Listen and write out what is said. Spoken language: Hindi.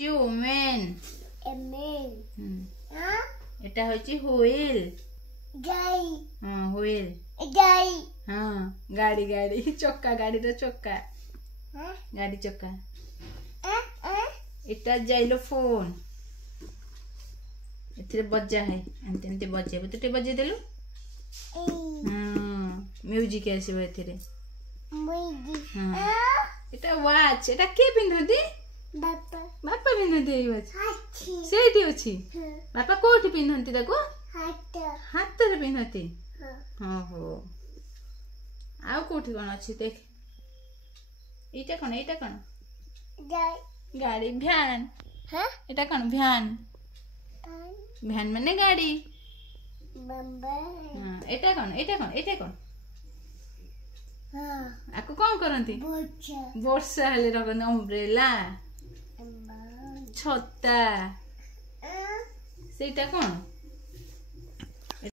হচ্ছে ওমেন এটা হচ্ছে হুইল হুইল হ্যাঁ গাড়ি গাড়ি চক্কা গাড়ির চক্কা গাড়ি চক্কা এটা জাইলোফোন এতে বজ্জা হয় এমতি এমতি বজাইব তো বজাই দেলু म्यूजिक আসিব এতে এটা ওয়াচ এটা কে পিন্ধନ୍ତି বাপা বাপা ପିନ୍ଧନ୍ତି এই ওয়াচ ସେଇଠି ଅଛି ବାପା କୋଉଠି ପିନ୍ଧନ୍ତି ତାକୁ ହାତରେ ପିନ୍ଧନ୍ତି ହଁ ହୋ ଆଉ କୋଉଠି କଣ ଅଛି ଦେଖ ଏଇଟା କଣ ଗାଡି ଭ୍ୟାନ এটা କଣ ভ্যান ভ্যান মানে গাড়ি এটা কଣ आपको कौन करती वर्षा हेले रखते अम्ब्रेला छता सेटा कौन